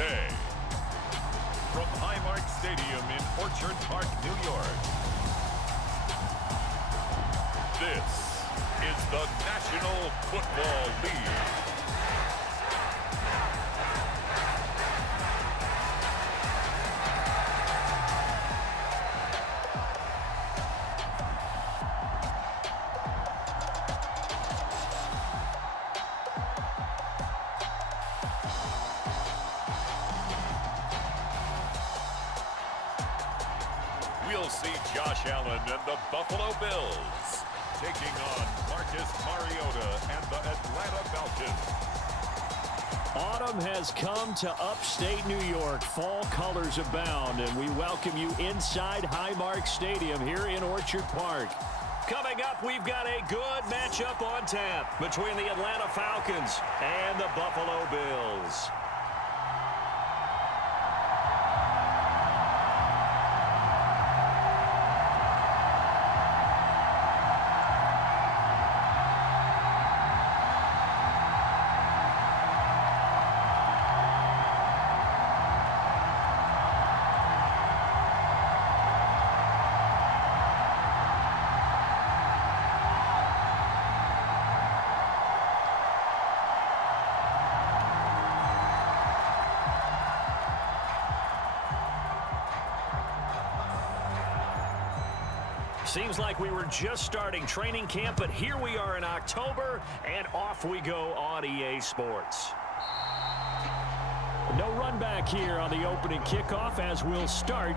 Tuesday. From Highmark Stadium in Orchard Park, New York. This is the National Football League. We'll see Josh Allen and the Buffalo Bills taking on Marcus Mariota and the Atlanta Falcons. Autumn has come to upstate New York. Fall colors abound, and we welcome you inside Highmark Stadium here in Orchard Park. Coming up, we've got a good matchup on tap between the Atlanta Falcons and the Buffalo Bills. Seems like we were just starting training camp, but here we are in October, and off we go on EA Sports. No run back here on the opening kickoff as we'll start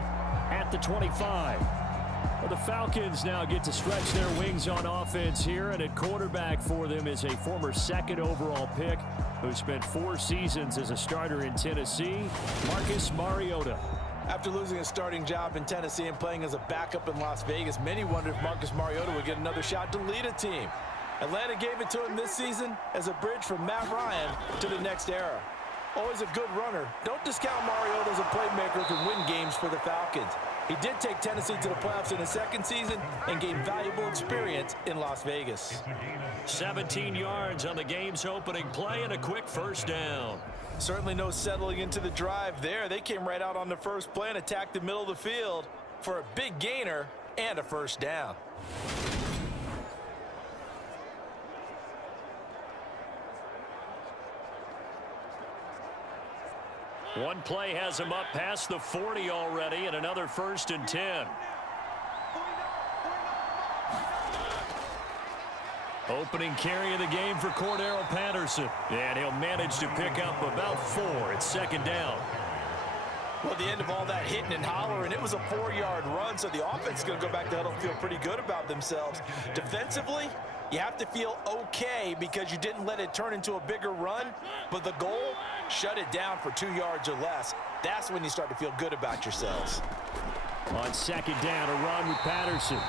at the 25. Well, the Falcons now get to stretch their wings on offense here, and at quarterback for them is a former second overall pick who spent 4 seasons as a starter in Tennessee, Marcus Mariota. After losing a starting job in Tennessee and playing as a backup in Las Vegas, many wondered if Marcus Mariota would get another shot to lead a team. Atlanta gave it to him this season as a bridge from Matt Ryan to the next era. Always a good runner, don't discount Mariota as a playmaker who can win games for the Falcons. He did take Tennessee to the playoffs in his second season and gained valuable experience in Las Vegas. 17 yards on the game's opening play and a quick first down. Certainly no settling into the drive there. They came right out on the first play and attacked the middle of the field for a big gainer and a first down. One play has him up past the 40 already, and another 1st and 10. Opening carry of the game for Cordero Patterson. And he'll manage to pick up about 4. It's second down. Well, the end of all that hitting and hollering, it was a 4-yard run, so the offense is going to go back to huddle and feel pretty good about themselves. Defensively, you have to feel okay because you didn't let it turn into a bigger run, but the goal, shut it down for 2 yards or less. That's when you start to feel good about yourselves. On second down, a run with Patterson.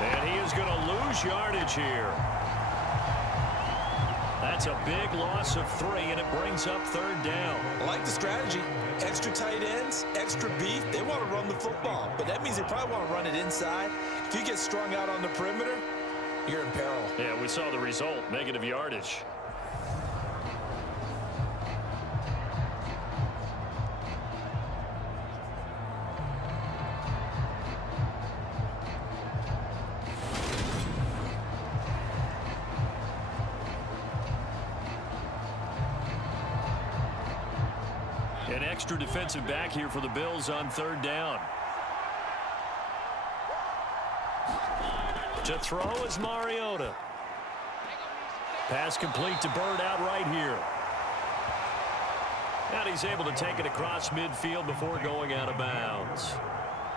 And he is going to lose yardage here. That's a big loss of 3, and it brings up 3rd down. I like the strategy. Extra tight ends, extra beef. They want to run the football, but that means they probably want to run it inside. If you get strung out on the perimeter, you're in peril. Yeah, we saw the result, negative yardage. An extra defensive back here for the Bills on 3rd down. To throw is Mariota. Pass complete to Bird out right here. And he's able to take it across midfield before going out of bounds.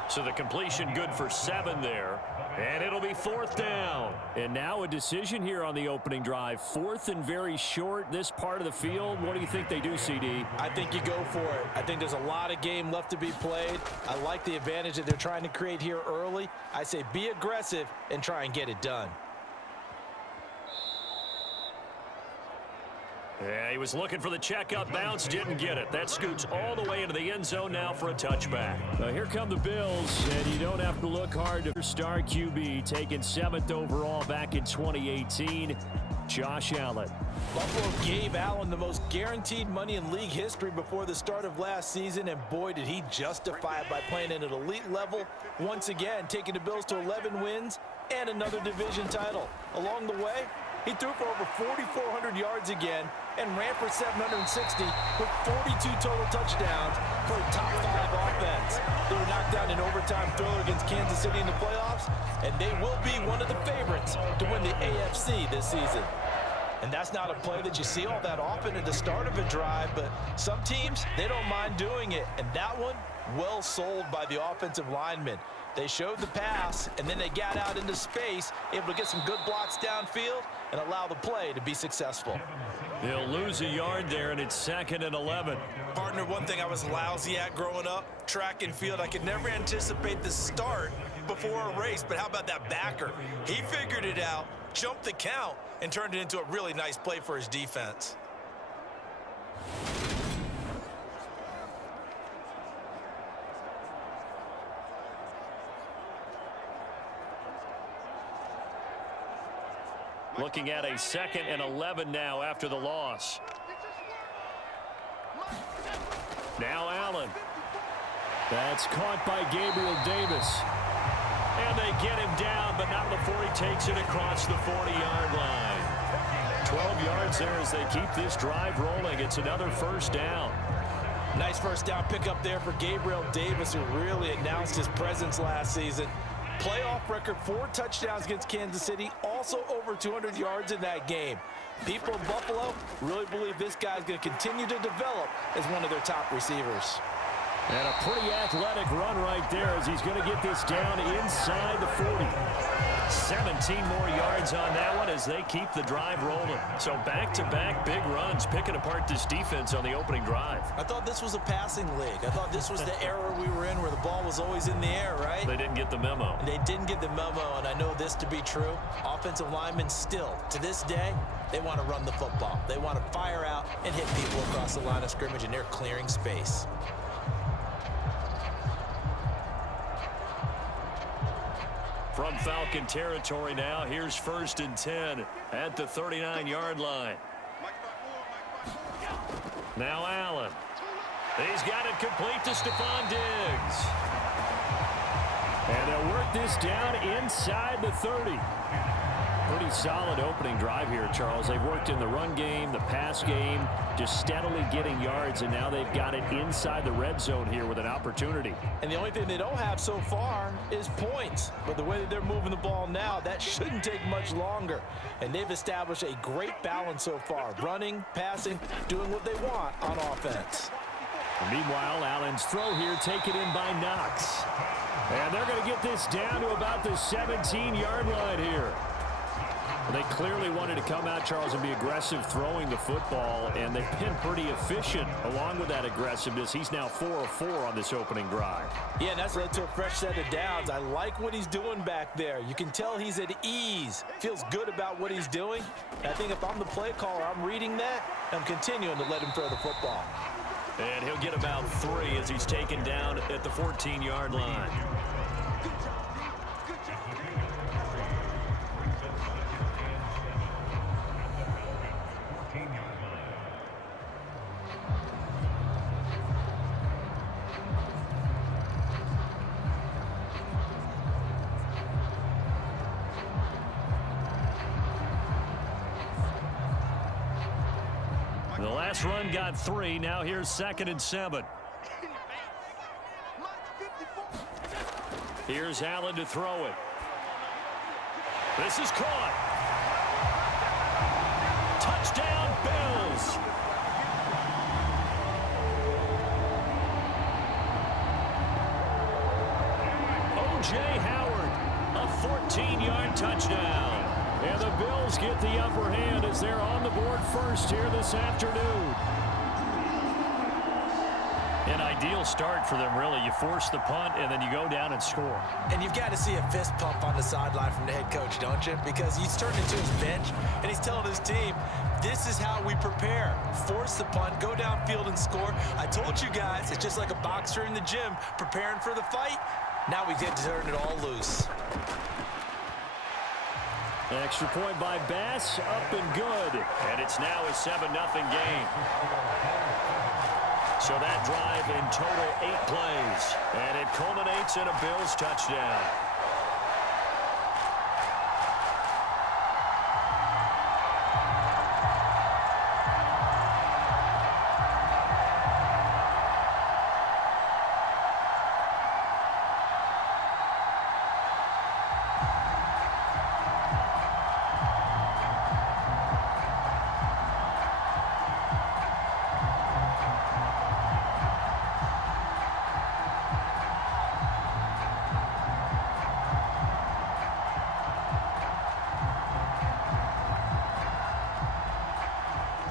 So the completion good for 7 there. And it'll be 4th down. And now a decision here on the opening drive. 4th and very short, this part of the field. What do you think they do, CD? I think you go for it. I think there's a lot of game left to be played. I like the advantage that they're trying to create here early. I say be aggressive and try and get it done. Yeah, he was looking for the checkup bounce, didn't get it. That scoots all the way into the end zone now for a touchback. Here come the Bills, and you don't have to look hard to star QB, taken 7th overall back in 2018, Josh Allen. Buffalo gave Allen the most guaranteed money in league history before the start of last season, and boy, did he justify it by playing at an elite level once again, taking the Bills to 11 wins and another division title. Along the way, he threw for over 4,400 yards again and ran for 760 with 42 total touchdowns for a top 5 offense. They were knocked down in overtime thriller against Kansas City in the playoffs, and they will be one of the favorites to win the AFC this season. And that's not a play that you see all that often at the start of a drive, but some teams, they don't mind doing it. And that one, well sold by the offensive linemen. They showed the pass, and then they got out into space, able to get some good blocks downfield and allow the play to be successful. They'll lose a yard there, and it's 2nd and 11. Partner, one thing I was lousy at growing up, track and field. I could never anticipate the start before a race, but how about that backer? He figured it out, jumped the count, and turned it into a really nice play for his defense. Looking at a 2nd and 11 now after the loss. Now Allen. That's caught by Gabriel Davis. And they get him down, but not before he takes it across the 40-yard line. 12 yards there as they keep this drive rolling. It's another first down. Nice first down pickup there for Gabriel Davis, who really announced his presence last season. Playoff record, 4 touchdowns against Kansas City, also over 200 yards in that game. People in Buffalo really believe this guy's going to continue to develop as one of their top receivers. And a pretty athletic run right there as he's going to get this down inside the 40. 17 more yards on that one as they keep the drive rolling. So back-to-back big runs, picking apart this defense on the opening drive. I thought this was a passing league. I thought this was the era we were in where the ball was always in the air, right? They didn't get the memo. And they didn't get the memo, and I know this to be true. Offensive linemen still, to this day, they want to run the football. They want to fire out and hit people across the line of scrimmage, and they're clearing space. From Falcon territory now, here's 1st and 10 at the 39-yard line. Now Allen. He's got it complete to Stephon Diggs. And they'll work this down inside the 30. Pretty solid opening drive here, Charles. They've worked in the run game, the pass game, just steadily getting yards, and now they've got it inside the red zone here with an opportunity. And the only thing they don't have so far is points. But the way that they're moving the ball now, that shouldn't take much longer. And they've established a great balance so far. Running, passing, doing what they want on offense. Meanwhile, Allen's throw here taken in by Knox. And they're going to get this down to about the 17-yard line here. They clearly wanted to come out, Charles, and be aggressive throwing the football, and they've been pretty efficient along with that aggressiveness. He's now 4 of 4 on this opening drive. Yeah, and that's led to a fresh set of downs. I like what he's doing back there. You can tell he's at ease, feels good about what he's doing. And I think if I'm the play caller, I'm reading that, and I'm continuing to let him throw the football. And he'll get about 3 as he's taken down at the 14-yard line. The last run got 3. Now here's 2nd and 7. Here's Allen to throw it. This is caught. Touchdown, Bills. O.J. Howard, a 14-yard touchdown. And the Bills get the upper hand as they're on the board first here this afternoon. An ideal start for them, really. You force the punt, and then you go down and score. And you've got to see a fist pump on the sideline from the head coach, don't you? Because he's turning to his bench, and he's telling his team, this is how we prepare. Force the punt, go downfield and score. I told you guys, it's just like a boxer in the gym preparing for the fight. Now we get to turn it all loose. Extra point by Bass, up and good. And it's now a 7-0 game. So that drive in total 8 plays. And it culminates in a Bills touchdown.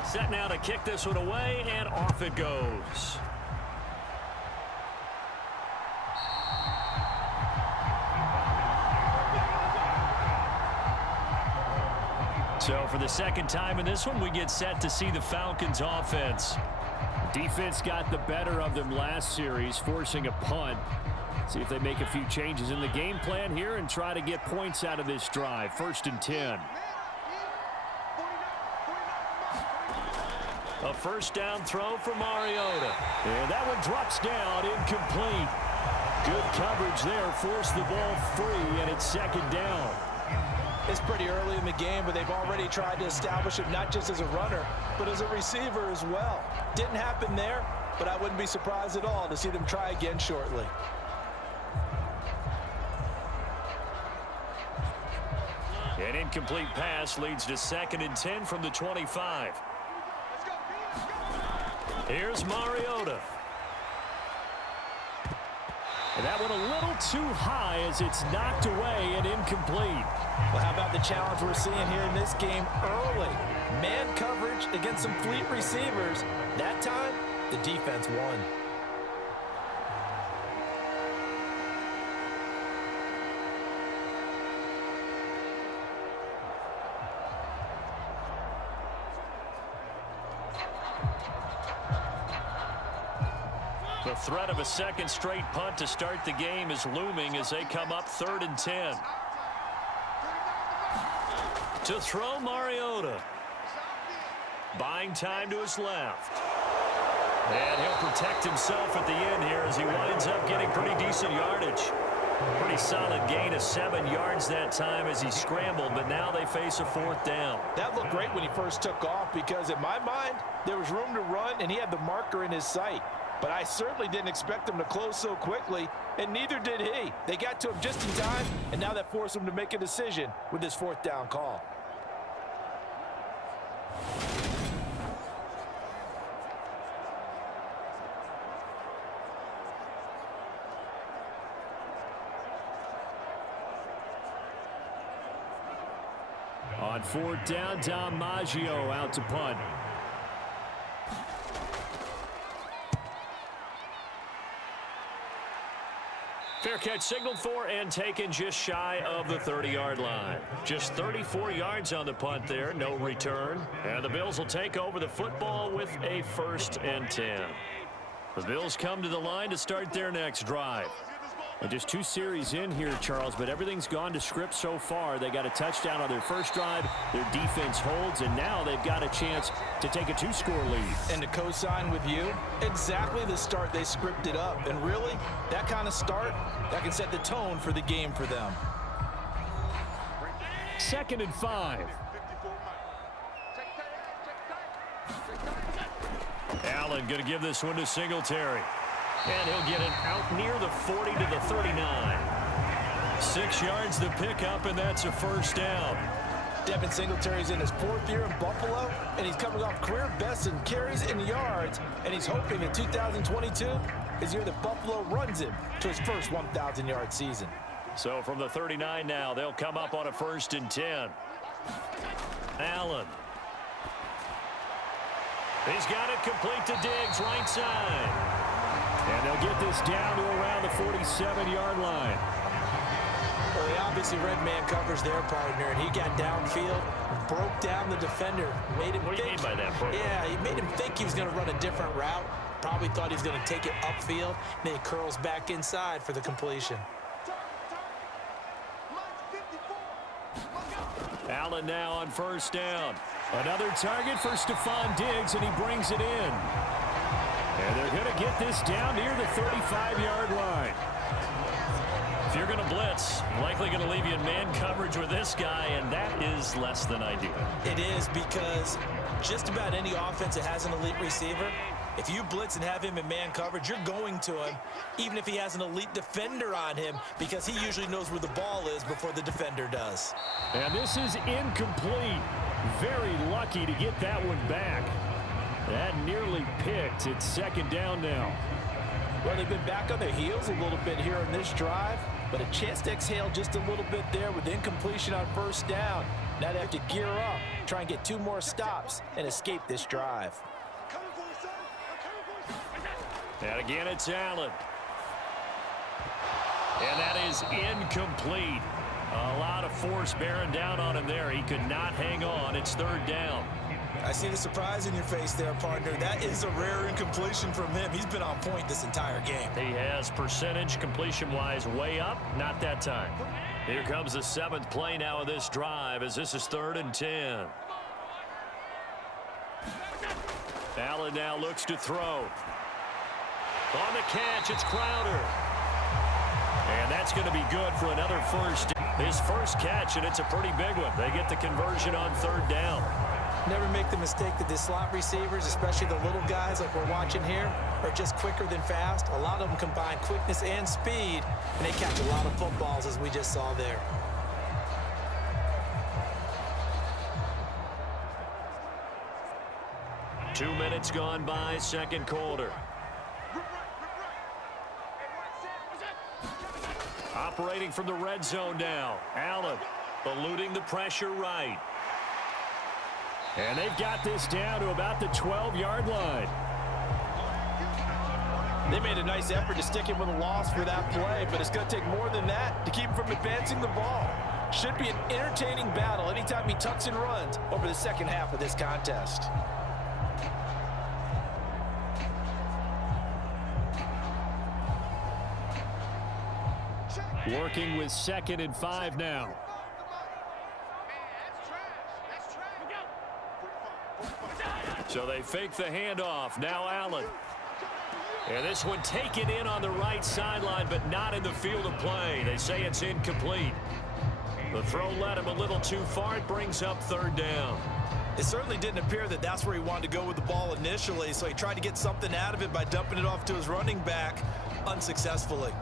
Set now to kick this one away, and off it goes. So for the second time in this one, we get set to see the Falcons offense. Defense got the better of them last series, forcing a punt. See if they make a few changes in the game plan here and try to get points out of this drive. 1st and 10. A first down throw for Mariota. And that one drops down, incomplete. Good coverage there, forced the ball free, and it's 2nd down. It's pretty early in the game, but they've already tried to establish him not just as a runner, but as a receiver as well. Didn't happen there, but I wouldn't be surprised at all to see them try again shortly. An incomplete pass leads to 2nd and 10 from the 25. Here's Mariota. And that one a little too high as it's knocked away and incomplete. Well, how about the challenge we're seeing here in this game early? Man coverage against some fleet receivers. That time, the defense won. The threat of a second straight punt to start the game is looming as they come up 3rd and 10. To throw Mariota. Buying time to his left. And he'll protect himself at the end here as he winds up getting pretty decent yardage. Pretty solid gain of 7 yards that time as he scrambled, but now they face a 4th down. That looked great when he first took off because in my mind, there was room to run and he had the marker in his sight. But I certainly didn't expect him to close so quickly, and neither did he. They got to him just in time, and now that forced him to make a decision with this 4th down call. On 4th down, Dom Maggio out to punt. Fair catch signaled for and taken just shy of the 30-yard line. Just 34 yards on the punt there, no return. And the Bills will take over the football with a 1st and 10. The Bills come to the line to start their next drive. And just 2 series in here, Charles, but everything's gone to script so far. They got a touchdown on their first drive. Their defense holds, and now they've got a chance to take a 2-score lead. And to co-sign with you, exactly the start they scripted up. And really, that kind of start, that can set the tone for the game for them. 2nd and 5. Allen going to give this one to Singletary. And he'll get it out near the 40 to the 39. 6 yards to pick up, and that's a 1st down. Devin Singletary's in his 4th year in Buffalo, and he's coming off career best in carries and yards, and he's hoping that 2022 is the year that Buffalo runs him to his first 1,000-yard season. So from the 39 now, they'll come up on a 1st and 10. Allen. He's got it complete to Diggs, right side. And they'll get this down to around the 47-yard line. Well, they obviously read man coverage their partner, and he got downfield, broke down the defender. Made him what do you mean by that, bro? Yeah, he made him think he was going to run a different route. Probably thought he was going to take it upfield. Then he curls back inside for the completion. Allen now on first down. Another target for Stephon Diggs, and he brings it in. And they're going to get this down near the 35-yard line. If you're going to blitz, likely going to leave you in man coverage with this guy, and that is less than ideal. It is, because just about any offense that has an elite receiver, if you blitz and have him in man coverage, you're going to him, even if he has an elite defender on him, because he usually knows where the ball is before the defender does. And this is incomplete. Very lucky to get that one back. That nearly picked. It's second down now. Well, they've been back on their heels a little bit here on this drive, but a chance to exhale just a little bit there with incompletion on first down. Now they have to gear up, try and get 2 more stops, and escape this drive. And again, it's Allen. And that is incomplete. A lot of force bearing down on him there. He could not hang on. It's third down. I see the surprise in your face there, partner. That is a rare incompletion from him. He's been on point this entire game. He has percentage completion-wise way up. Not that time. Here comes the 7th play now of this drive as this is 3rd and 10. Allen now looks to throw. On the catch, it's Crowder. And that's going to be good for another first. His first catch, and it's a pretty big one. They get the conversion on 3rd down. Never make the mistake that the slot receivers, especially the little guys like we're watching here, are just quicker than fast. A lot of them combine quickness and speed, and they catch a lot of footballs, as we just saw there. Two minutes gone by, second quarter. Operating from the red zone now. Allen eluding the pressure right. And they've got this down to about the 12-yard line. They made a nice effort to stick him with a loss for that play, but it's going to take more than that to keep him from advancing the ball. Should be an entertaining battle anytime he tucks and runs over the second half of this contest. Working with 2nd and 5 now. So they fake the handoff. Now Allen. And this one taken in on the right sideline, but not in the field of play. They say it's incomplete. The throw led him a little too far. It brings up 3rd down. It certainly didn't appear that that's where he wanted to go with the ball initially, so he tried to get something out of it by dumping it off to his running back unsuccessfully.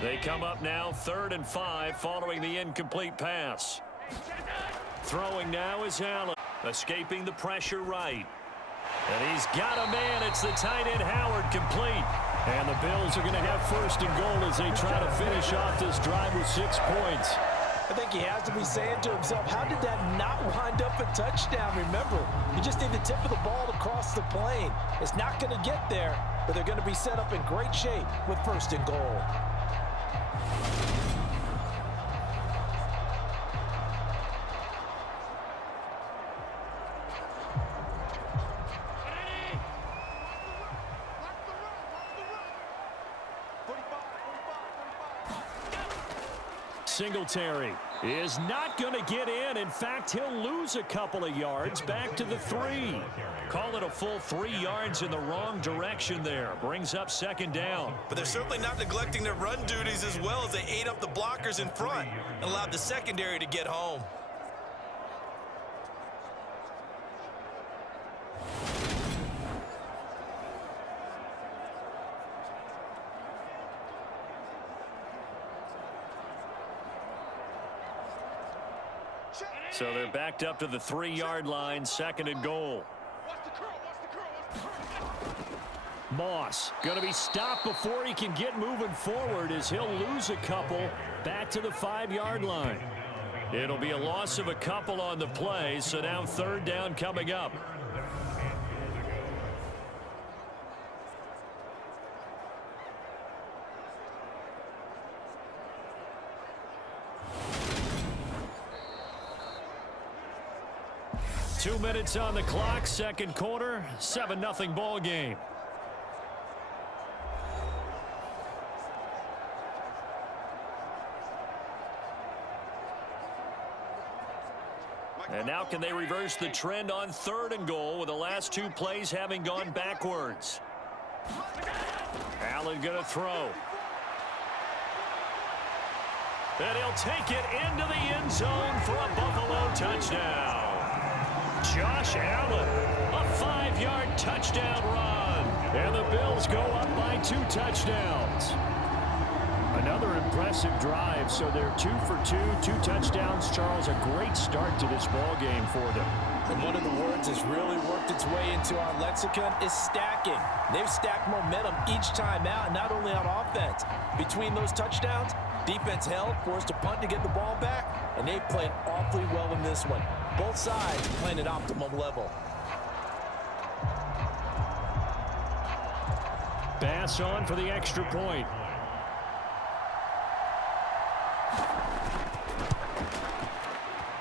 They come up now 3rd and 5 following the incomplete pass. Throwing now is Allen. Escaping the pressure right. And he's got a man. It's the tight end Howard, complete. And the Bills are going to have 1st and goal as they try to finish off this drive with 6 points. I think he has to be saying to himself, how did that not wind up a touchdown? Remember, you just need the tip of the ball to cross the plane. It's not going to get there, but they're going to be set up in great shape with 1st and goal. Singletary is not going to get in. In fact, he'll lose a couple of yards back to the 3. Call it a full 3 yards in the wrong direction there. Brings up 2nd down. But they're certainly not neglecting their run duties as well as they ate up the blockers in front and allowed the secondary to get home. So they're backed up to the 3-yard line, 2nd and goal. Moss going to be stopped before he can get moving forward as he'll lose a couple back to the 5-yard line. It'll be a loss of a couple on the play, so now 3rd down coming up. 2 minutes on the clock, second quarter, 7-0 ball game. And now can they reverse the trend on 3rd and goal with the last 2 plays having gone backwards? Allen going to throw. And he'll take it into the end zone for a Buffalo touchdown. Josh Allen, a 5-yard touchdown run. And the Bills go up by 2 touchdowns. Another impressive drive, so they're 2 for 2, 2 touchdowns. Charles, a great start to this ball game for them. And one of the words that's really worked its way into our lexicon is stacking. They've stacked momentum each time out, not only on offense. Between those touchdowns, defense held, forced to punt to get the ball back, and they played awfully well in this one. Both sides playing at optimum level. Bass on for the extra point.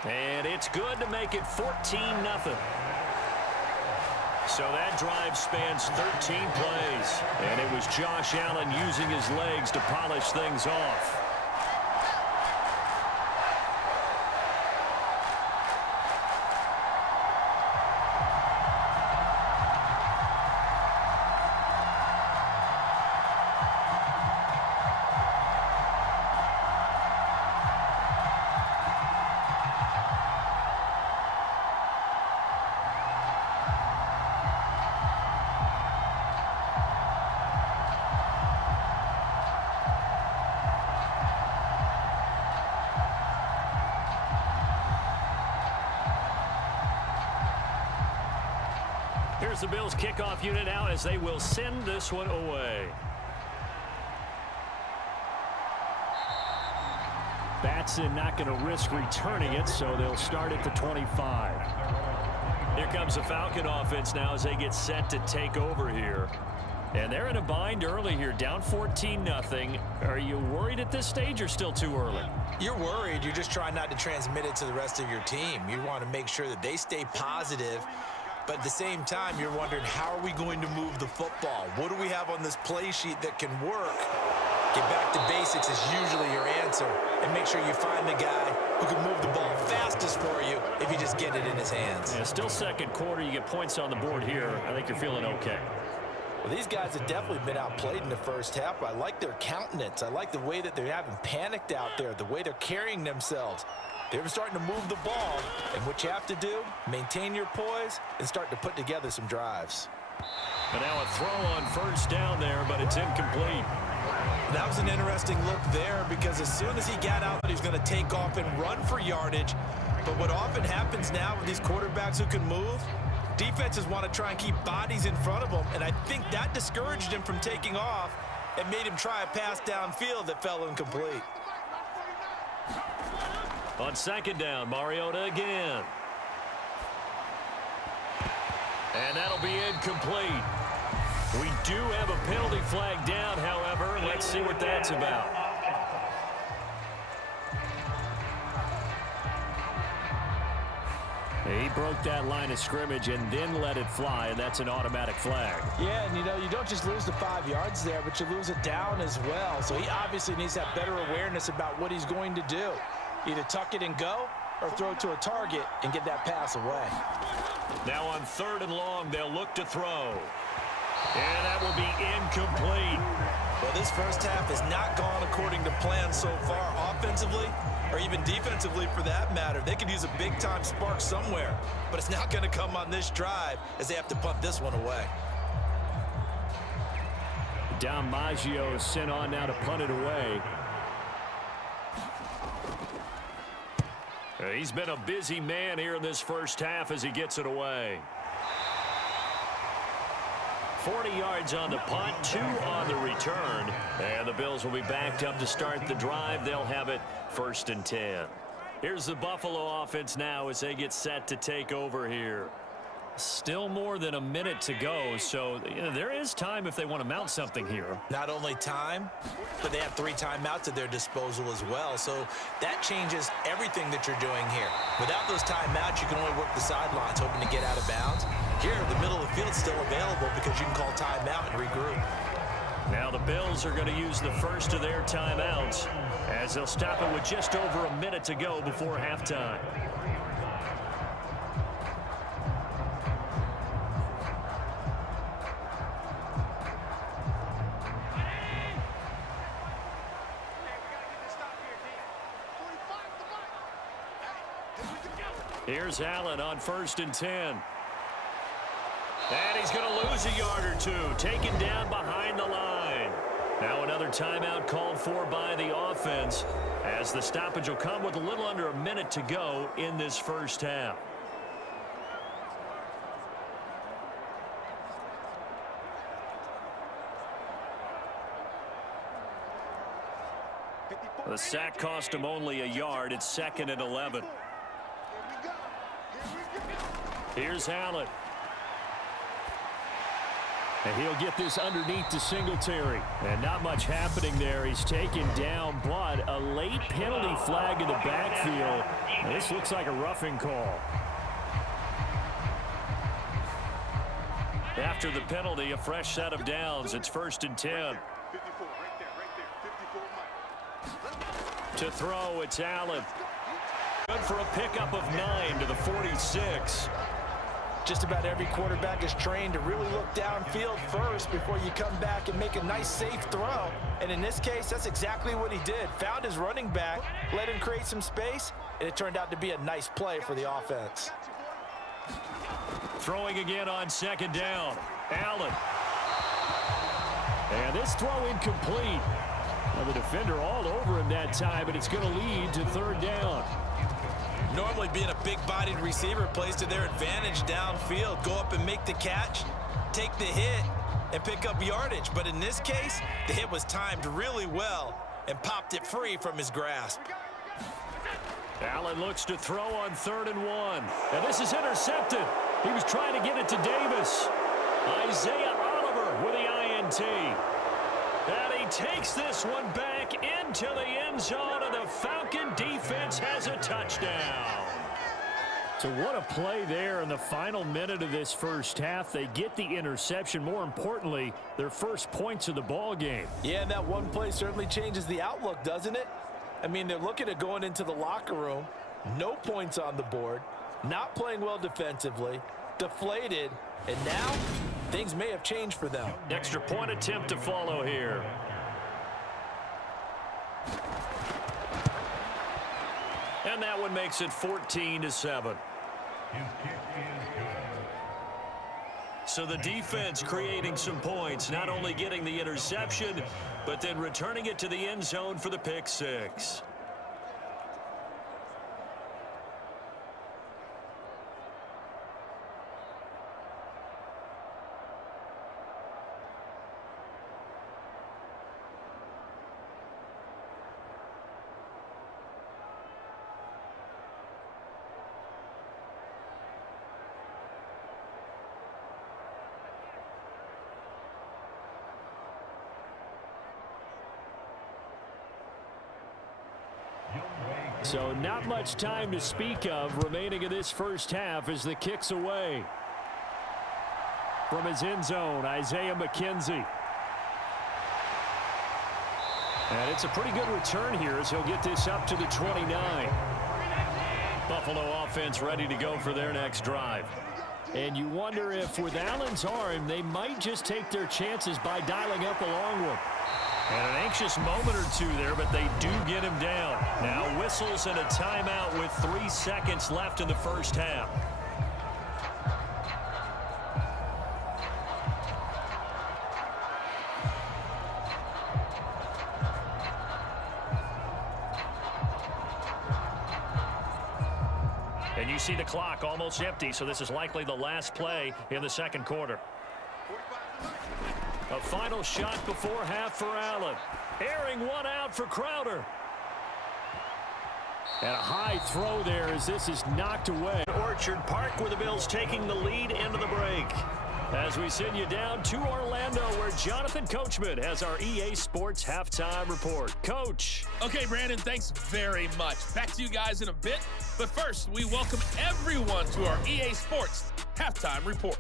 And it's good to make it 14-0. So that drive spans 13 plays. And it was Josh Allen using his legs to polish things off. Here's the Bills kickoff unit out as they will send this one away. Batson not going to risk returning it, so they'll start at the 25. Here comes the Falcon offense now as they get set to take over here. And they're in a bind early here, down 14-0. Are you worried at this stage or still too early? You're worried. You're just trying not to transmit it to the rest of your team. You want to make sure that they stay positive. But at the same time, you're wondering, how are we going to move the football? What do we have on this play sheet that can work? Get back to basics is usually your answer. And make sure you find the guy who can move the ball fastest for you if you just get it in his hands. Yeah, still second quarter. You get points on the board here. I think you're feeling okay. Well, these guys have definitely been outplayed in the first half. I like their countenance. I like the way that they're having panicked out there, the way they're carrying themselves. They're starting to move the ball, and what you have to do, maintain your poise and start to put together some drives. But now a throw on first down there, but it's incomplete. That was an interesting look there because as soon as he got out, he was going to take off and run for yardage. But what often happens now with these quarterbacks who can move, defenses want to try and keep bodies in front of them, and I think that discouraged him from taking off and made him try a pass downfield that fell incomplete. On second down, Mariota again. And that'll be incomplete. We do have a penalty flag down, however. Let's see what that's about. He broke that line of scrimmage and then let it fly, and that's an automatic flag. Yeah, and you don't just lose the 5 yards there, but you lose it down as well. So he obviously needs to have better awareness about what he's going to do. Either tuck it and go or throw it to a target and get that pass away. Now on 3rd and long, they'll look to throw. And that will be incomplete. Well, this first half has not gone according to plan so far offensively or even defensively for that matter. They could use a big-time spark somewhere, but it's not going to come on this drive as they have to punt this one away. Dom Maggio is sent on now to punt it away. He's been a busy man here in this first half as he gets it away. 40 yards on the punt, 2 on the return. And the Bills will be backed up to start the drive. They'll have it 1st and 10. Here's the Buffalo offense now as they get set to take over here. Still more than a minute to go, so there is time if they want to mount something here. Not only time, but they have 3 timeouts at their disposal as well, so that changes everything that you're doing here. Without those timeouts, you can only work the sidelines, hoping to get out of bounds. Here, the middle of the field's still available because you can call timeout and regroup. Now the Bills are going to use the first of their timeouts as they'll stop it with just over a minute to go before halftime. Here's Allen on 1st and 10. And he's going to lose a yard or 2, taken down behind the line. Now another timeout called for by the offense as the stoppage will come with a little under a minute to go in this first half. The sack cost him only a yard. It's 2nd and 11. Here's Allen. And he'll get this underneath to Singletary. And not much happening there. He's taken down, but a late penalty flag in the backfield. And this looks like a roughing call. After the penalty, a fresh set of downs. It's 1st and 10. To throw, it's Allen. Good for a pickup of 9 to the 46. Just about every quarterback is trained to really look downfield first before you come back and make a nice, safe throw. And in this case, that's exactly what he did. Found his running back, let him create some space, and it turned out to be a nice play for the offense. Throwing again on 2nd down. Allen. And this throw incomplete. Well, the defender all over him that time, but it's going to lead to 3rd down. Normally being a big-bodied receiver plays to their advantage downfield. Go up and make the catch, take the hit, and pick up yardage. But in this case, the hit was timed really well and popped it free from his grasp. Allen looks to throw on 3rd and 1. And this is intercepted. He was trying to get it to Davis. Isaiah Oliver with the INT. And he takes this one back into the end zone, and the Falcon defense has a touchdown. So what a play there in the final minute of this first half. They get the interception. More importantly, their first points of the ball game. Yeah, and that one play certainly changes the outlook, doesn't it? I mean, they're looking at going into the locker room, no points on the board, not playing well defensively, deflated, and now things may have changed for them. Extra point attempt to follow here. And that one makes it 14-7. So the defense creating some points, not only getting the interception, but then returning it to the end zone for the pick 6. So not much time to speak of remaining in this first half as the kick's away. From his end zone, Isaiah McKenzie. And it's a pretty good return here as he'll get this up to the 29. Buffalo offense ready to go for their next drive. And you wonder if with Allen's arm, they might just take their chances by dialing up a long one. And an anxious moment or 2 there, but they do get him down. Now whistles and a timeout with 3 seconds left in the first half. And you see the clock almost empty, so this is likely the last play in the second quarter. A final shot before half for Allen. Airing one out for Crowder. And a high throw there as this is knocked away. Orchard Park with the Bills taking the lead into the break. As we send you down to Orlando where Jonathan Coachman has our EA Sports Halftime Report. Coach. Okay, Brandon, thanks very much. Back to you guys in a bit. But first, we welcome everyone to our EA Sports Halftime Report.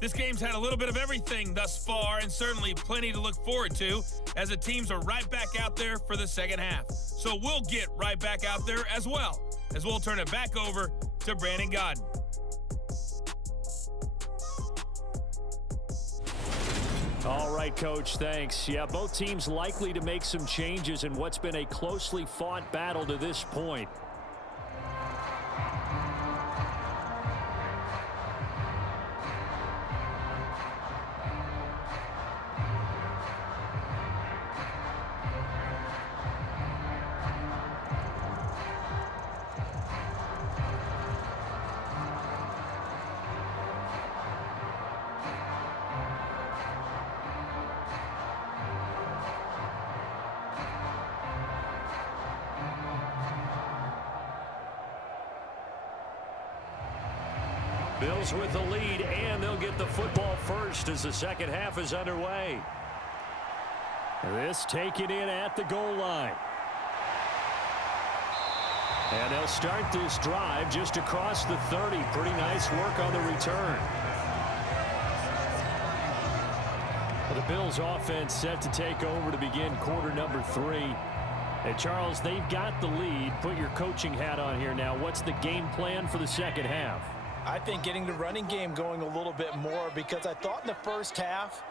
This game's had a little bit of everything thus far and certainly plenty to look forward to as the teams are right back out there for the second half. So we'll get right back out there as well as we'll turn it back over to Brandon Godden. All right, Coach, thanks. Yeah, both teams likely to make some changes in what's been a closely fought battle to this point. Bills with the lead, and they'll get the football first as the second half is underway. This taken in at the goal line. And they'll start this drive just across the 30. Pretty nice work on the return. Well, the Bills offense set to take over to begin quarter number 3. And Charles, they've got the lead. Put your coaching hat on here now. What's the game plan for the second half? I think getting the running game going a little bit more because I thought in the first half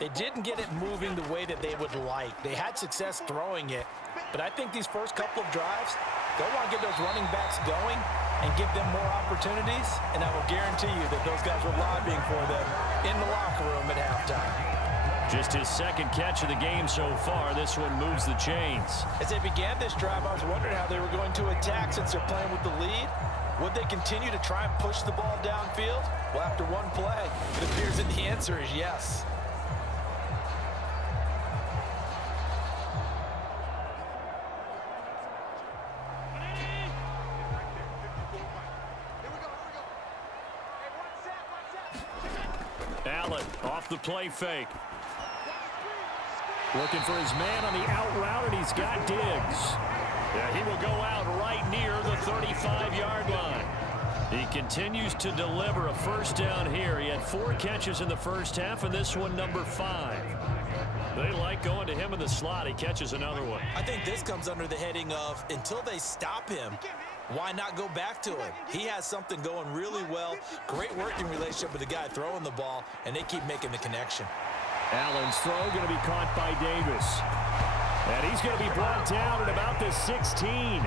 they didn't get it moving the way that they would like. They had success throwing it, but I think these first couple of drives, they'll want to get those running backs going and give them more opportunities, and I will guarantee you that those guys were lobbying for them in the locker room at halftime. Just his second catch of the game so far. This one moves the chains. As they began this drive, I was wondering how they were going to attack since they're playing with the lead. Would they continue to try and push the ball downfield? Well, after one play, it appears that the answer is yes. Allen off the play fake. Looking for his man on the out route, and he's got Diggs. Yeah, he will go out right near the 35-yard line. He continues to deliver a first down here. He had 4 catches in the first half, and this one number 5. They like going to him in the slot. He catches another one. I think this comes under the heading of until they stop him, why not go back to him? He has something going really well. Great working relationship with the guy throwing the ball, and they keep making the connection. Allen's throw going to be caught by Davis. And he's going to be brought down at about the 16.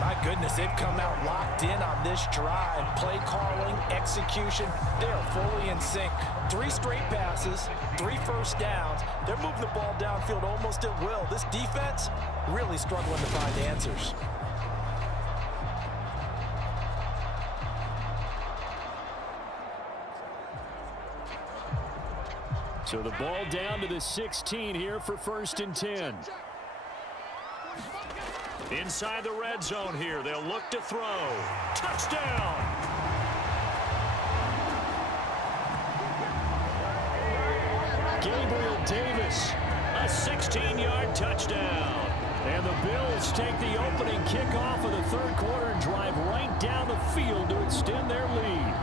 My goodness, they've come out locked in on this drive. Play calling, execution, they are fully in sync. 3 straight passes, 3 first downs. They're moving the ball downfield almost at will. This defense really struggling to find answers. So the ball down to the 16 here for 1st and 10. Inside the red zone here. They'll look to throw. Touchdown! Gabriel Davis, a 16-yard touchdown. And the Bills take the opening kickoff of the third quarter and drive right down the field to extend their lead.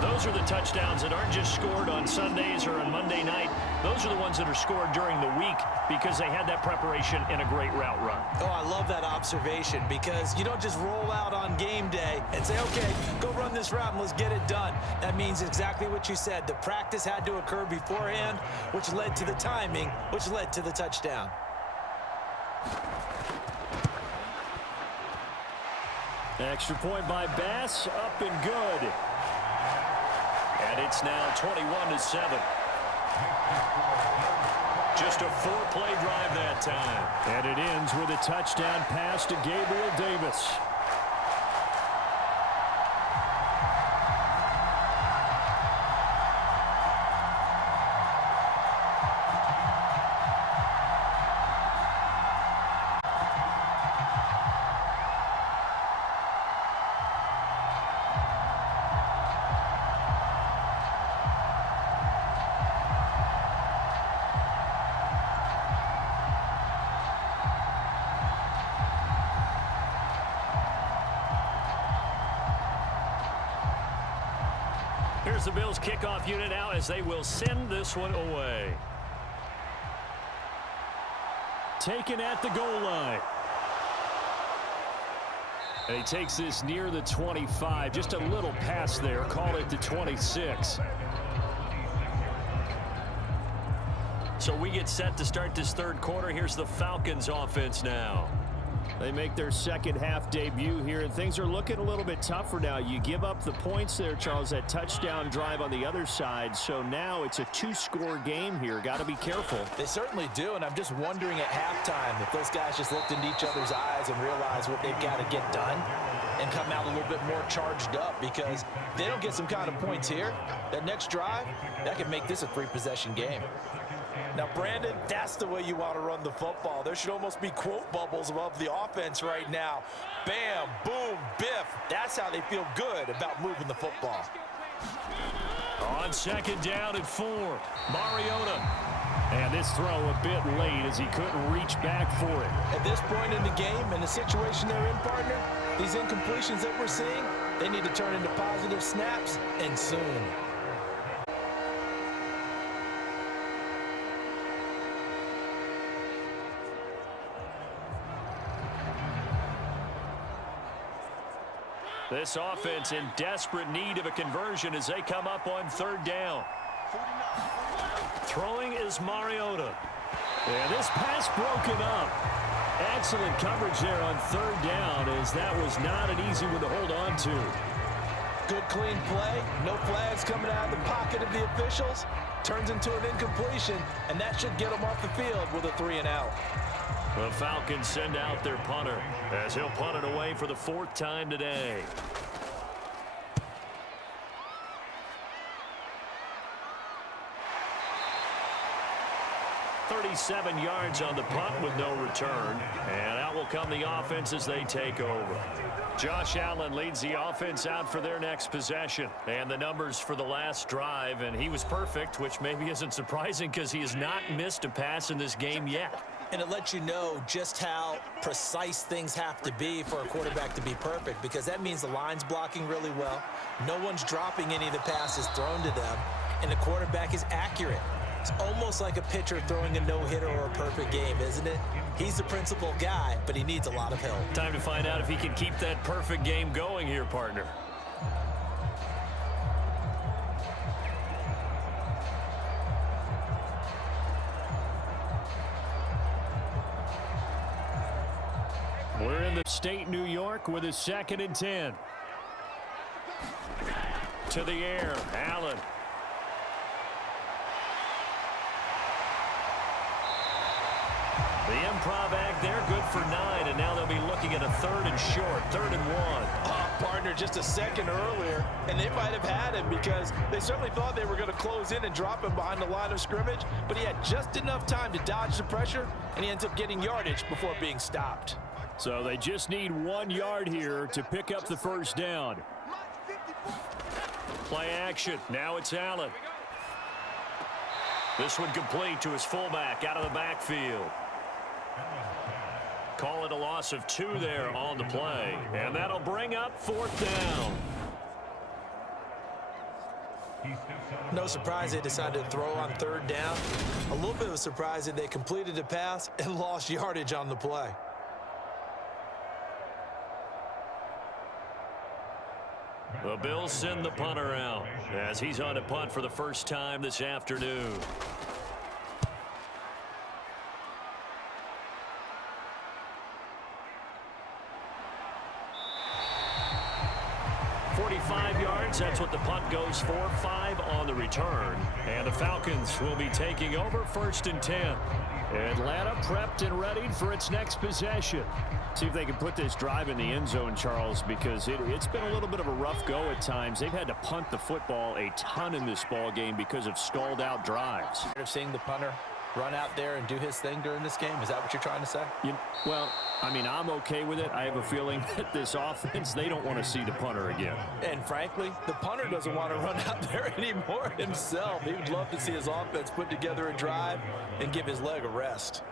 Those are the touchdowns that aren't just scored on Sundays or on Monday night. Those are the ones that are scored during the week because they had that preparation in a great route run. Oh, I love that observation because you don't just roll out on game day and say, okay, go run this route and let's get it done. That means exactly what you said. The practice had to occur beforehand, which led to the timing, which led to the touchdown. Extra point by Bass, up and good. And it's now 21-7. Just a 4-play drive that time. And it ends with a touchdown pass to Gabriel Davis. Here's the Bills kickoff unit now as they will send this one away. Taken at the goal line. And he takes this near the 25. Just a little pass there. Call it the 26. So we get set to start this third quarter. Here's the Falcons offense now. They make their second half debut here, and things are looking a little bit tougher now. You give up the points there, Charles, that touchdown drive on the other side. So now it's a two-score game here. Got to be careful. They certainly do, and I'm just wondering at halftime if those guys just looked into each other's eyes and realized what they've got to get done and come out a little bit more charged up, because if they don't get some kind of points here, that next drive, that could make this a three-possession game. Now, Brandon, that's the way you want to run the football. There should almost be quote bubbles above the offense right now. Bam, boom, biff. That's how they feel good about moving the football. On second down and 4, Mariota. And this throw a bit late as he couldn't reach back for it. At this point in the game and the situation they're in, partner, these incompletions that we're seeing, they need to turn into positive snaps, and soon. This offense in desperate need of a conversion as they come up on third down. Throwing is Mariota. And this pass broken up. Excellent coverage there on third down, as that was not an easy one to hold on to. Good clean play. No flags coming out of the pocket of the officials. Turns into an incompletion, and that should get them off the field with a 3-and-out. The Falcons send out their punter as he'll punt it away for the 4th time today. .37 yards on the punt with no return. And out will come the offense as they take over. Josh Allen leads the offense out for their next possession. And the numbers for the last drive, and he was perfect, which maybe isn't surprising because he has not missed a pass in this game yet. And it lets you know just how precise things have to be for a quarterback to be perfect, because that means the line's blocking really well. No one's dropping any of the passes thrown to them, and the quarterback is accurate. It's almost like a pitcher throwing a no-hitter or a perfect game, isn't it? He's the principal guy, but he needs a lot of help. Time to find out if he can keep that perfect game going here, partner. We're in the state New York with a 2nd and 10. To the air, Allen. The improv act there, good for 9, and now they'll be looking at a 3rd and short, 3rd and 1. Partner, just a second earlier, and they might have had him because they certainly thought they were going to close in and drop him behind the line of scrimmage, but he had just enough time to dodge the pressure, and he ends up getting yardage before being stopped. So they just need 1 yard here to pick up the first down. Play action. Now it's Allen. This one complete to his fullback out of the backfield. Call it a loss of 2 there on the play. And that'll bring up 4th down. No surprise they decided to throw on 3rd down. A little bit of a surprise that they completed the pass and lost yardage on the play. The Bills send the punter out as he's on a punt for the first time this afternoon. That's what the punt goes for. 5 on the return. And the Falcons will be taking over 1st and 10. Atlanta prepped and readied for its next possession. See if they can put this drive in the end zone, Charles, because it's been a little bit of a rough go at times. They've had to punt the football a ton in this ball game because of stalled out drives. Of seeing the punter run out there and do his thing during this game? Is that what you're trying to say? Well, I mean, I'm okay with it. I have a feeling that this offense, they don't want to see the punter again. And frankly, the punter doesn't want to run out there anymore himself. He would love to see his offense put together a drive and give his leg a rest.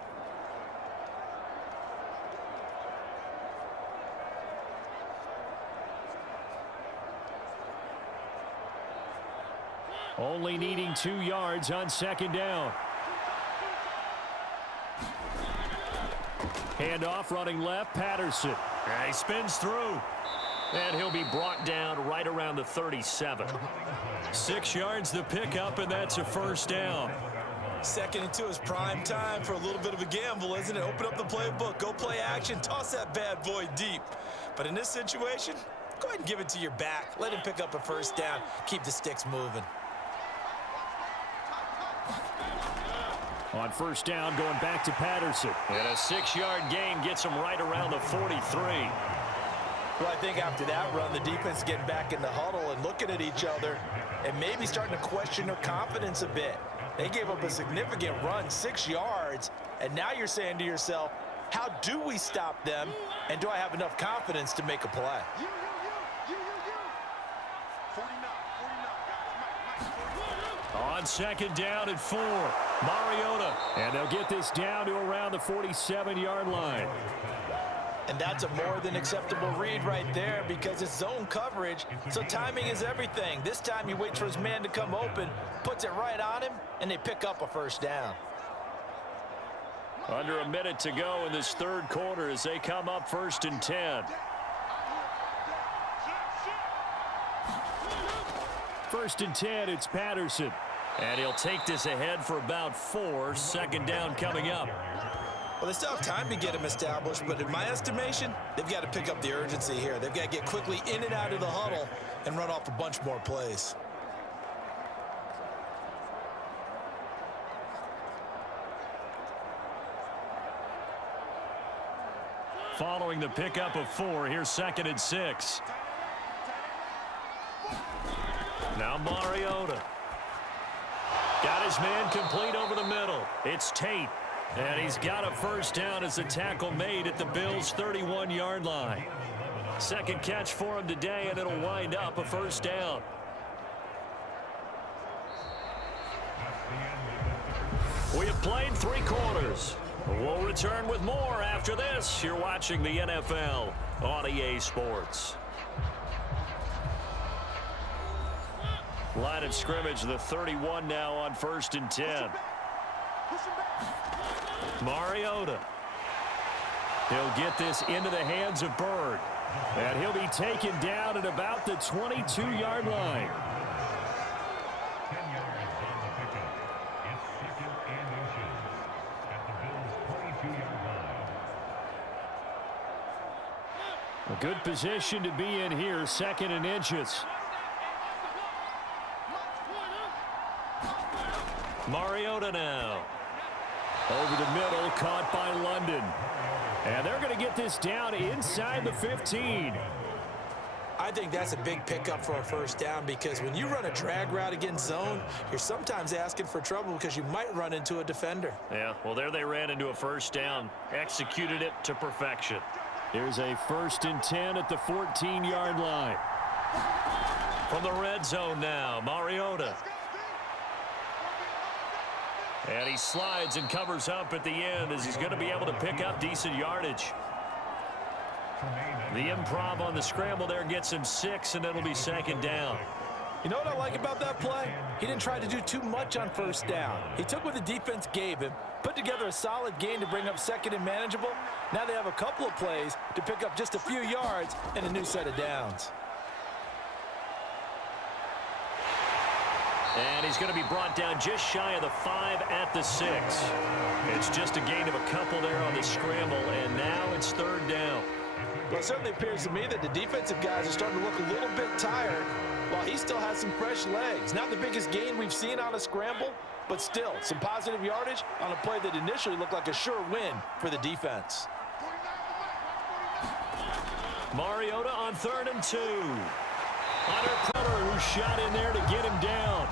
Only needing 2 yards on second down. Handoff running left, Patterson. And he spins through. And he'll be brought down right around the 37. 6 yards the pickup, and that's a first down. 2nd and 2 is prime time for a little bit of a gamble, isn't it? Open up the playbook, go play action, toss that bad boy deep. But in this situation, go ahead and give it to your back. Let him pick up a first down. Keep the sticks moving. On first down, going back to Patterson. And a 6-yard gain gets him right around the 43. Well, I think after that run, the defense is getting back in the huddle and looking at each other and maybe starting to question their confidence a bit. They gave up a significant run, 6 yards, and now you're saying to yourself, how do we stop them, and do I have enough confidence to make a play? On second down and 4, Mariota. And they'll get this down to around the 47-yard line. And that's a more than acceptable read right there because it's zone coverage, so timing is everything. This time he waits for his man to come open, puts it right on him, and they pick up a first down. Under a minute to go in this third quarter as they come up 1st and 10. 1st and 10, it's Patterson. And he'll take this ahead for about 4. Second down coming up. Well, they still have time to get him established, but in my estimation, they've got to pick up the urgency here. They've got to get quickly in and out of the huddle and run off a bunch more plays. Following the pickup of 4, here's 2nd and 6. Now Mariota. Got his man complete over the middle. It's Tate. And he's got a first down as the tackle made at the Bills' 31-yard line. Second catch for him today, and it'll wind up a first down. We have played 3 quarters. We'll return with more after this. You're watching the NFL on EA Sports. Line of scrimmage, the 31 now on 1st and 10. Mariota. He'll get this into the hands of Bird. And he'll be taken down at about the 22-yard line. A good position to be in here, 2nd and inches. Mariota now. Over the middle, caught by London. And they're going to get this down inside the 15. I think that's a big pickup for a first down because when you run a drag route against zone, you're sometimes asking for trouble because you might run into a defender. Yeah, well, there they ran into a first down. Executed it to perfection. Here's a 1st and 10 at the 14-yard line. From the red zone now, Mariota. And he slides and covers up at the end as he's going to be able to pick up decent yardage. The improv on the scramble there gets him 6, and it'll be 2nd down. You know what I like about that play? He didn't try to do too much on first down. He took what the defense gave him, put together a solid gain to bring up 2nd and manageable. Now they have a couple of plays to pick up just a few yards and a new set of downs. And he's going to be brought down just shy of the 5 at the 6. It's just a gain of a couple there on the scramble, and now it's 3rd down. Well, it certainly appears to me that the defensive guys are starting to look a little bit tired while he still has some fresh legs. Not the biggest gain we've seen on a scramble, but still some positive yardage on a play that initially looked like a sure win for the defense. Mariota on 3rd and 2. Hunter Cutler, who shot in there to get him down.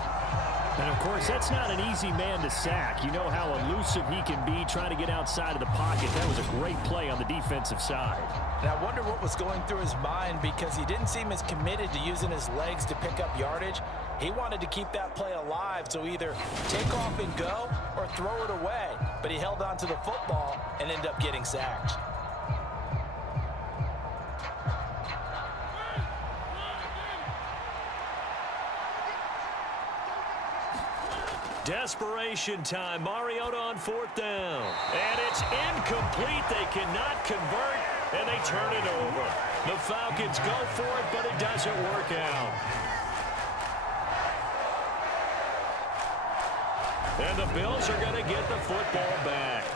And, of course, that's not an easy man to sack. You know how elusive he can be trying to get outside of the pocket. That was a great play on the defensive side. And I wonder what was going through his mind because he didn't seem as committed to using his legs to pick up yardage. He wanted to keep that play alive, so either take off and go or throw it away. But he held on to the football and ended up getting sacked. Desperation time. Mariota on 4th down. And it's incomplete. They cannot convert, and they turn it over. The Falcons go for it, but it doesn't work out. And the Bills are going to get the football back.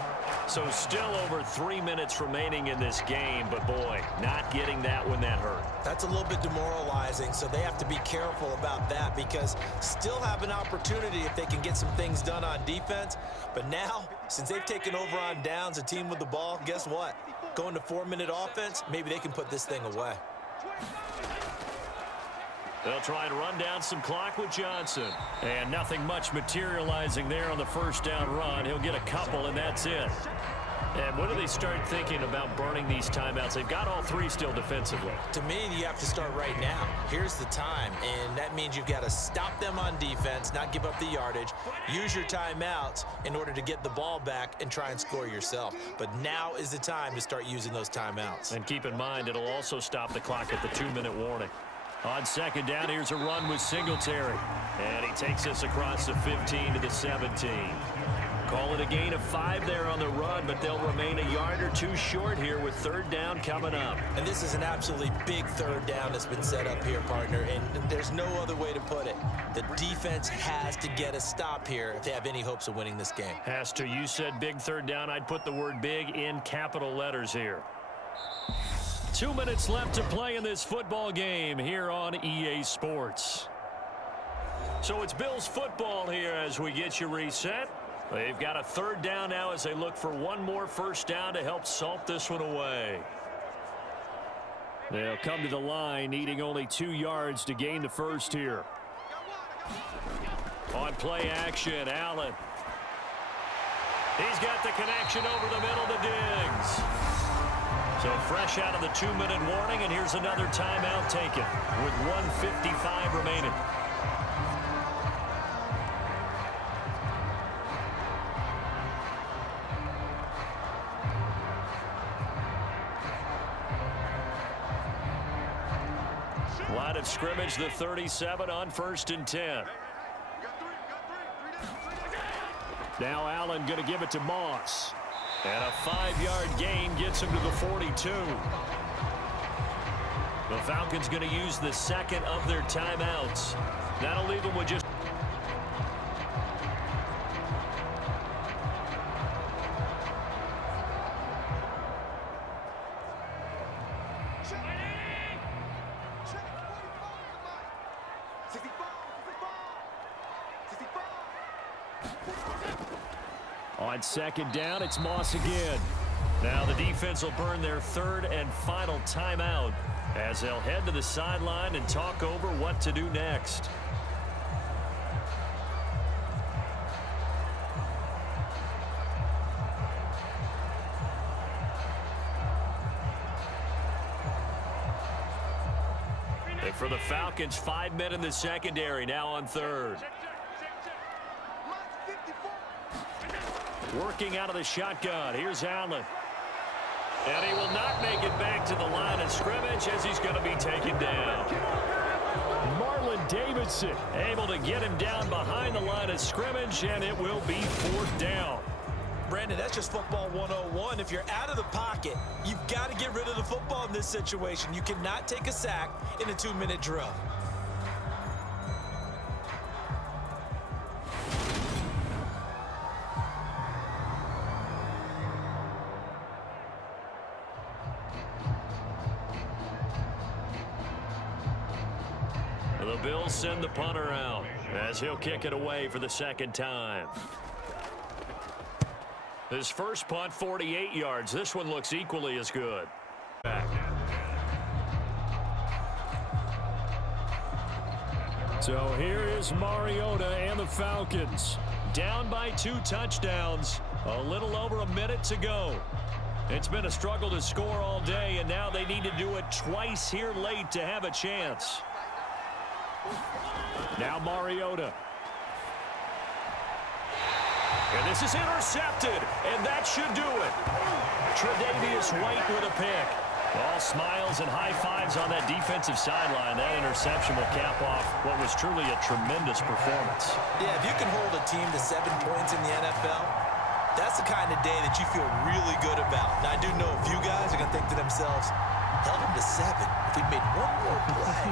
So still over 3 minutes remaining in this game, but boy, not getting that when that hurt. That's a little bit demoralizing, so they have to be careful about that because still have an opportunity if they can get some things done on defense. But now, since they've taken over on downs, a team with the ball, guess what? Going to 4-minute offense, maybe they can put this thing away. They'll try and run down some clock with Johnson. And nothing much materializing there on the first down run. He'll get a couple, and that's it. And when do they start thinking about burning these timeouts? They've got all 3 still defensively. To me, you have to start right now. Here's the time, and that means you've got to stop them on defense, not give up the yardage, use your timeouts in order to get the ball back and try and score yourself. But now is the time to start using those timeouts. And keep in mind, it'll also stop the clock at the 2-minute warning. On 2nd down, here's a run with Singletary. And he takes us across the 15 to the 17. Call it a gain of 5 there on the run, but they'll remain a yard or 2 short here with 3rd down coming up. And this is an absolutely big 3rd down that's been set up here, partner, and there's no other way to put it. The defense has to get a stop here if they have any hopes of winning this game. Has to. You said big 3rd down. I'd put the word big in capital letters here. 2 minutes left to play in this football game here on EA Sports. So it's Bills football here as we get you reset. They've got a 3rd down now as they look for one more first down to help salt this one away. They'll come to the line needing only 2 yards to gain the first here. On play action, Allen. He's got the connection over the middle to Diggs. So fresh out of the 2-minute warning, and here's another timeout taken with 1:55 remaining. Line of scrimmage, the 37 on 1st and 10. Now Allen going to give it to Moss. And a 5-yard gain gets him to the 42. The Falcons going to use the 2nd of their timeouts. That'll leave them with just... On 2nd down, it's Moss again. Now the defense will burn their 3rd and final timeout as they'll head to the sideline and talk over what to do next. And for the Falcons, 5 men in the secondary, now on 3rd. Working out of the shotgun. Here's Allen. And he will not make it back to the line of scrimmage as he's going to be taken down. Marlon Davidson able to get him down behind the line of scrimmage, and it will be 4th down. Brandon, that's just football 101. If you're out of the pocket, you've got to get rid of the football in this situation. You cannot take a sack in a 2-minute drill. The Bills send the punter out as he'll kick it away for the 2nd time. His first punt, 48 yards. This one looks equally as good. Back. So here is Mariota and the Falcons. Down by 2 touchdowns. A little over a minute to go. It's been a struggle to score all day, and now they need to do it twice here late to have a chance. Now Mariota. And this is intercepted, and that should do it. Tre'Davious White with a pick. All smiles and high fives on that defensive sideline. That interception will cap off what was truly a tremendous performance. Yeah, if you can hold a team to 7 points in the NFL, that's the kind of day that you feel really good about. Now, I do know a few guys are going to think to themselves, held them to 7. If we made one more play,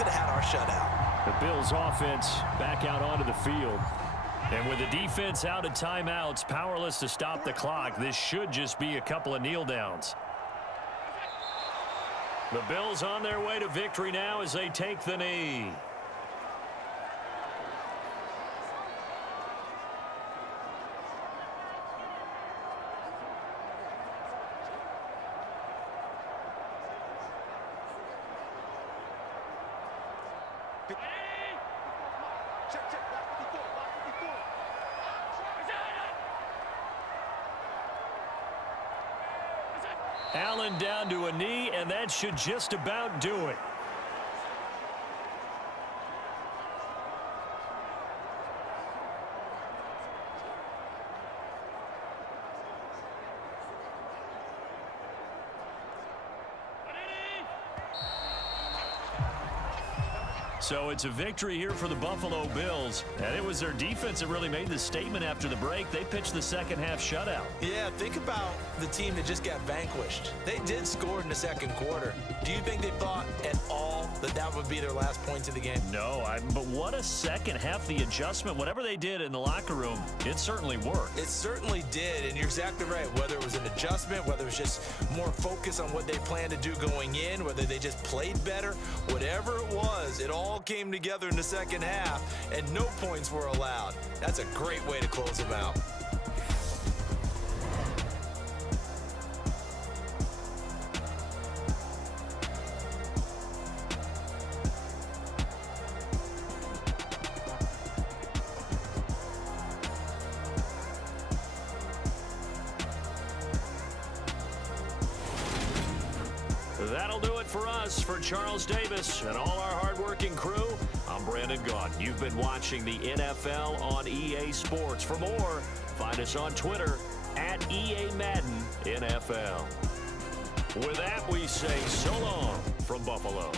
could have had our shutout. The Bills offense back out onto the field. And with the defense out of timeouts, powerless to stop the clock, this should just be a couple of kneel downs. The Bills on their way to victory now as they take the knee. Allen down to a knee, and that should just about do it. So it's a victory here for the Buffalo Bills. And it was their defense that really made the statement after the break. They pitched the second half shutout. Yeah, think about the team that just got vanquished. They did score in the second quarter. Do you think they thought at all that that would be their last points of the game? No, but what a second half. The adjustment, whatever they did in the locker room, it certainly worked. It certainly did, and you're exactly right. Whether it was an adjustment, whether it was just more focus on what they planned to do going in, whether they just played better, whatever it was, it all came together in the second half, and no points were allowed. That's a great way to close them out. That'll do it for us. For Charles Davis and all our hardworking crew, I'm Brandon Gaudin. You've been watching the NFL on EA Sports. For more, find us on Twitter at EA Madden NFL. With that, we say so long from Buffalo.